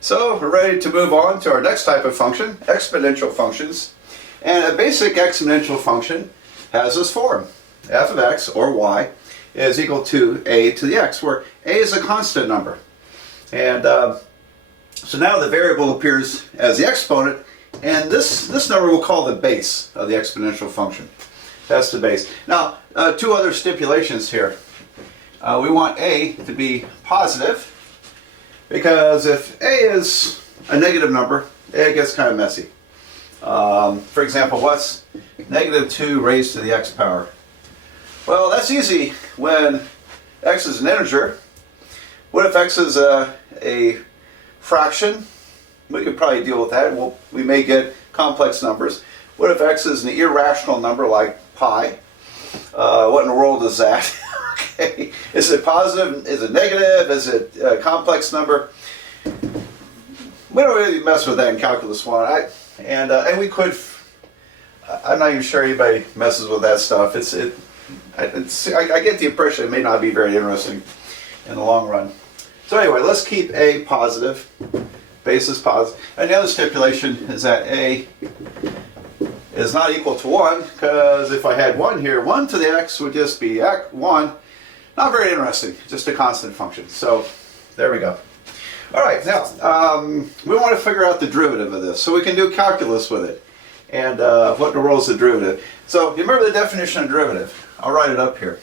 So we're ready to move on to our next type of function, exponential functions. And a basic exponential function has this form. F of x, or y, is equal to a to the x, where a is a constant number. And so now the variable appears as the exponent, and this number we'll call the base of the exponential function. That's the base. Now, two other stipulations here. We want a to be positive, because if a is a negative number, it gets kind of messy. For example, what's negative 2 raised to the x power? Well, that's easy when x is an integer. What if x is a fraction? We could probably deal with that. We may get complex numbers. What if x is an irrational number like pi? What in the world is that? Okay. Is it positive? Is it negative? Is it a complex number? We don't really mess with that in Calculus 1. And we could. I'm not even sure anybody messes with that stuff. I get the impression it may not be very interesting in the long run. So anyway, let's keep a positive. Base is positive. And the other stipulation is that a is not equal to 1, because if I had 1 here, 1 to the x would just be 1. Not very interesting, just a constant function. So there we go. All right, now we want to figure out the derivative of this, so we can do calculus with it. And what in the world is the derivative? So you remember the definition of derivative? I'll write it up here.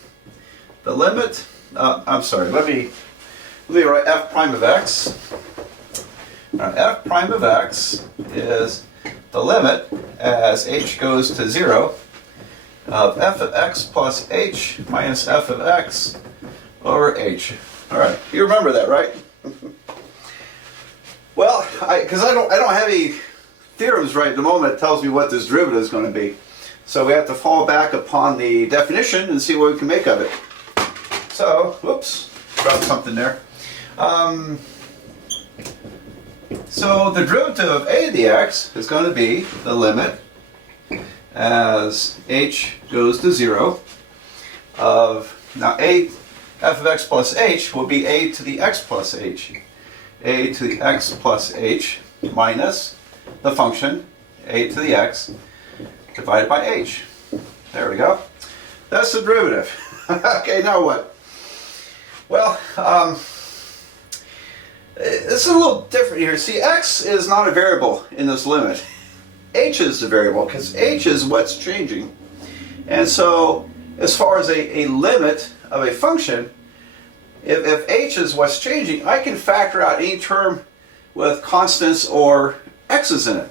The limit. I'm sorry. Let me write f prime of x. F prime of x is the limit as h goes to 0 of f of x plus h minus f of x over h. All right, you remember that, right? Well, because I don't have any theorems right at the moment that tells me what this derivative is going to be, so we have to fall back upon the definition and see what we can make of it. So, whoops, dropped something there. So the derivative of a to the x is going to be the limit as h goes to 0 of, now f of x plus h will be a to the x plus h. A to the x plus h minus the function a to the x divided by h. There we go. That's the derivative. Okay, now what? Well, this is a little different here. See, x is not a variable in this limit. H is the variable, because h is what's changing. And so, as far as a limit of a function, if h is what's changing, I can factor out any term with constants or x's in it,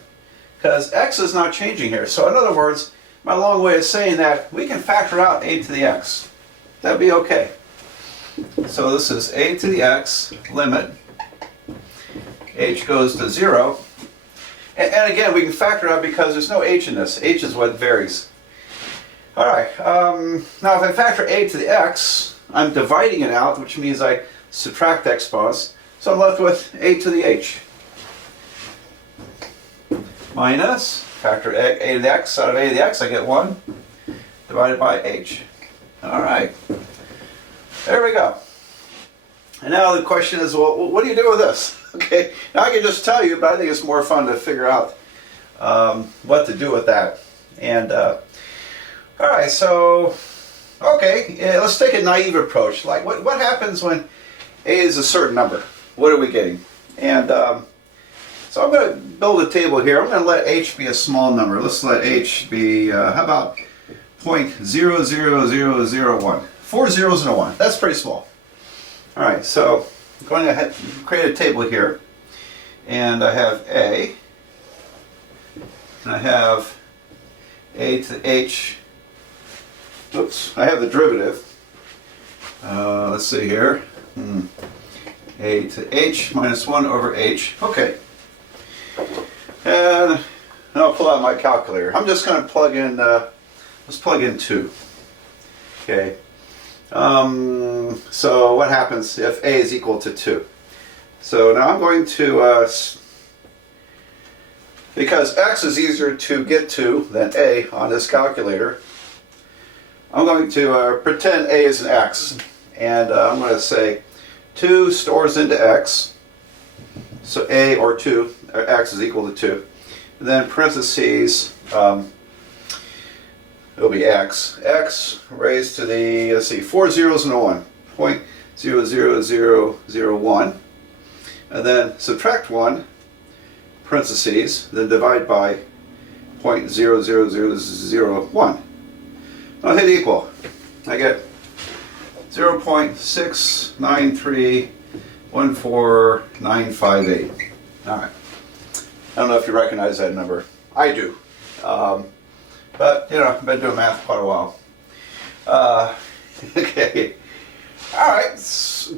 because x is not changing here. So in other words, my long way of saying that, we can factor out a to the x. That'd be okay. So this is a to the x limit h goes to 0. And again, we can factor out because there's no h in this. H is what varies. All right. Now, if I factor a to the x, I'm dividing it out, which means I subtract exponents. So I'm left with a to the h. Minus, factor a to the x, out of a to the x, I get 1 divided by h. All right. There we go. And now the question is, well, what do you do with this? Okay, now I can just tell you, but I think it's more fun to figure out what to do with that. And all right, so okay, let's take a naive approach. Like, what happens when a is a certain number? What are we getting? And so I'm going to build a table here. I'm going to let h be a small number. Let's let h be how about 0.00001? 4 zeros and a 1. That's pretty small. All right, so I'm going to create a table here, and I have a, and I have a to the h. Oops, I have the derivative. Let's see here. A to h minus 1 over h. Okay. And I'll pull out my calculator. I'm just going to plug in, let's plug in 2. Okay. So what happens if a is equal to 2? So now I'm going to, because x is easier to get to than a on this calculator, I'm going to pretend a is an x. And I'm going to say 2 stores into x. So a or 2, or x is equal to 2. And then parentheses, it'll be x. X raised to the, let's see, 4 zeros and a 1. 0.00001. And then subtract 1, parentheses, then divide by 0.00001. I'll hit equal. I get 0.69314,958. Alright. I don't know if you recognize that number. I do. But, you know, I've been doing math quite a while. Okay. Alright,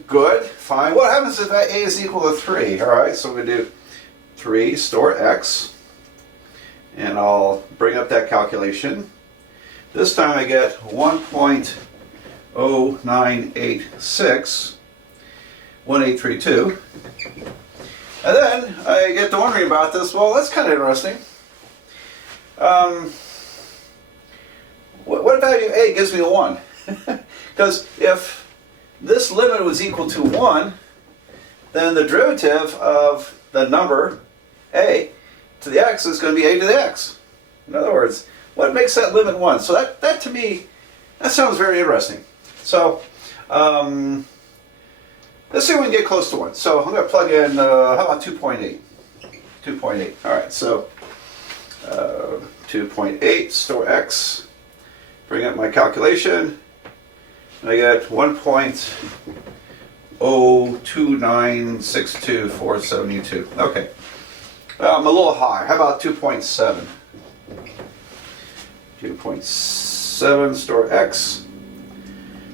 good, fine. What happens if a is equal to 3? Alright, so we're going to do 3, store x. And I'll bring up that calculation. This time I get 1.0986, 1832. And then I get to wondering about this. Well, that's kind of interesting. What value a gives me a 1? Because if this limit was equal to 1, then the derivative of the number a to the x is going to be a to the x. In other words, what makes that limit 1? So that to me, that sounds very interesting. So let's see if we can get close to 1. So I'm going to plug in, how about 2.8? 2.8. All right, so 2.8, store x, bring up my calculation, and I get 1.02962,472. Okay. I'm a little high. How about 2.7? 2.7, store x,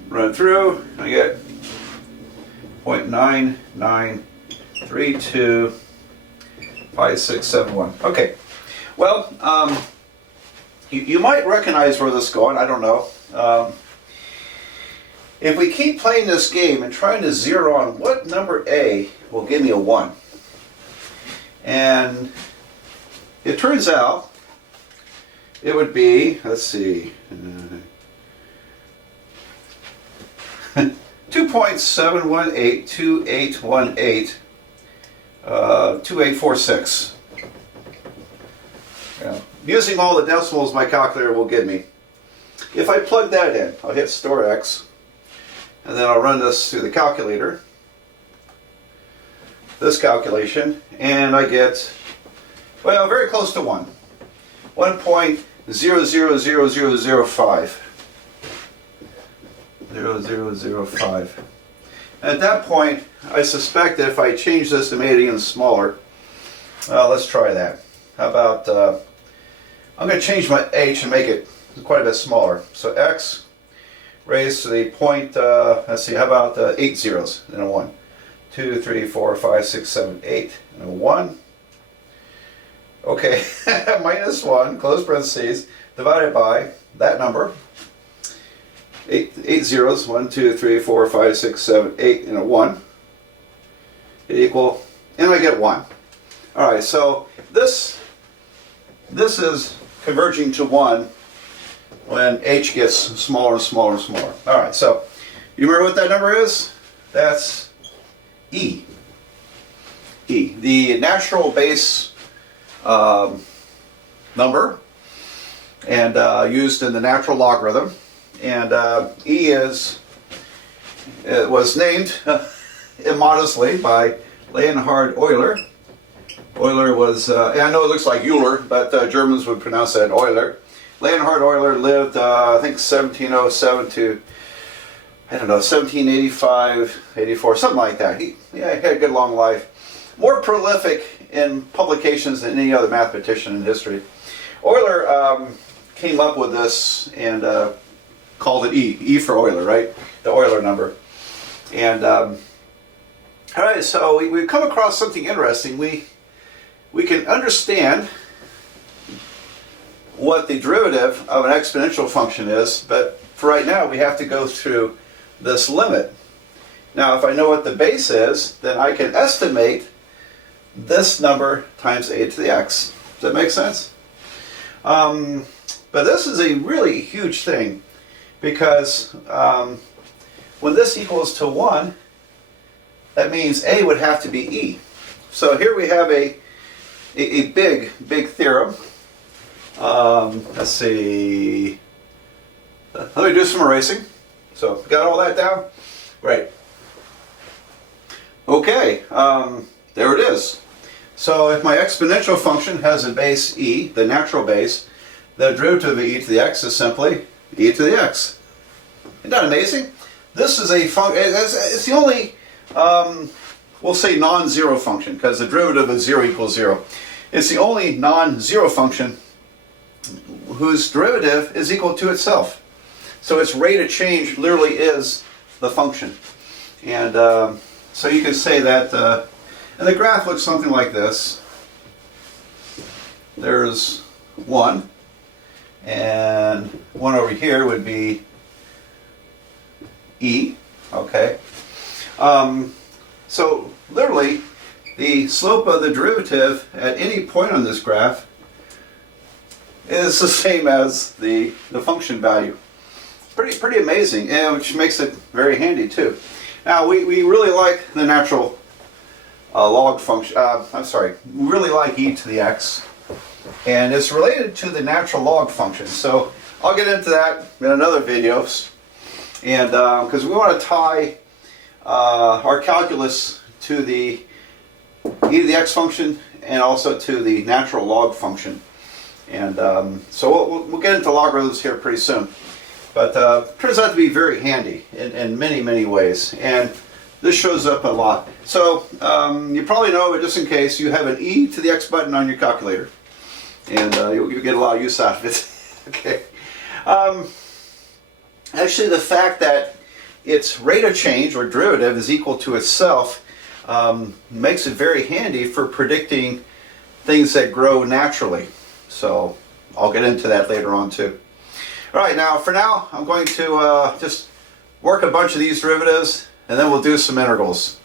run it through, I get 0.99325671. Okay, well, you might recognize where this is going, I don't know. If we keep playing this game and trying to zero on what number a will give me a 1, and it turns out it would be, let's see, 2.7182818, 2846. Yeah. Using all the decimals my calculator will give me. If I plug that in, I'll hit store x, and then I'll run this through the calculator, this calculation, and I get, well, very close to 1. 1.000005. 0005. At that point, I suspect that if I change this and made it even smaller, let's try that. How about, I'm going to change my h and make it quite a bit smaller. So x raised to the point, let's see, how about 8 zeros and a 1. 2, 3, 4, 5, 6, 7, 8, and a 1. Okay, minus 1, close parentheses, divided by that number. 8 zeros, 1, 2, 3, 4, 5, 6, 7, 8, and a 1. Equal, and I get 1. Alright, so this is converging to 1 when h gets smaller and smaller and smaller. Alright, so you remember what that number is? That's e. E, the natural base number, and used in the natural logarithm. And e was named immodestly by Leonhard Euler. Euler was, and I know it looks like Euler, but Germans would pronounce that Euler. Leonhard Euler lived, I think, 1707 to, I don't know, 1785, 84, something like that. He had a good long life. More prolific in publications than any other mathematician in history. Euler came up with this and called it E for Euler, right? The Euler number. And all right, so we've come across something interesting. We can understand what the derivative of an exponential function is, but for right now we have to go through this limit. Now, if I know what the base is, then I can estimate this number times a to the x. Does that make sense? But this is a really huge thing, because when this equals to 1, that means a would have to be e. So here we have a big theorem. Let's see. Let me do some erasing. So, got all that down? Great. Okay, there it is. So if my exponential function has a base e, the natural base, the derivative of e to the x is simply e to the x. Isn't that amazing? This is a function, it's the only, we'll say non-zero function, because the derivative of 0 equals 0. It's the only non-zero function whose derivative is equal to itself. So its rate of change literally is the function. And so you can say that, and the graph looks something like this. There's 1, and 1 over here would be e, okay? So literally, the slope of the derivative at any point on this graph is the same as the function value. Pretty amazing, and which makes it very handy too. Now we really like the natural log function. We really like e to the x, and it's related to the natural log function. So I'll get into that in another videos, and because we want to tie our calculus to the e to the x function and also to the natural log function. And so we'll get into logarithms here pretty soon. But turns out to be very handy in many ways. And this shows up a lot. So you probably know, but just in case, you have an e to the x button on your calculator. And you'll get a lot of use out of it. Okay. Actually, the fact that its rate of change, or derivative, is equal to itself makes it very handy for predicting things that grow naturally. So I'll get into that later on too. Alright, now for now I'm going to just work a bunch of these derivatives, and then we'll do some integrals.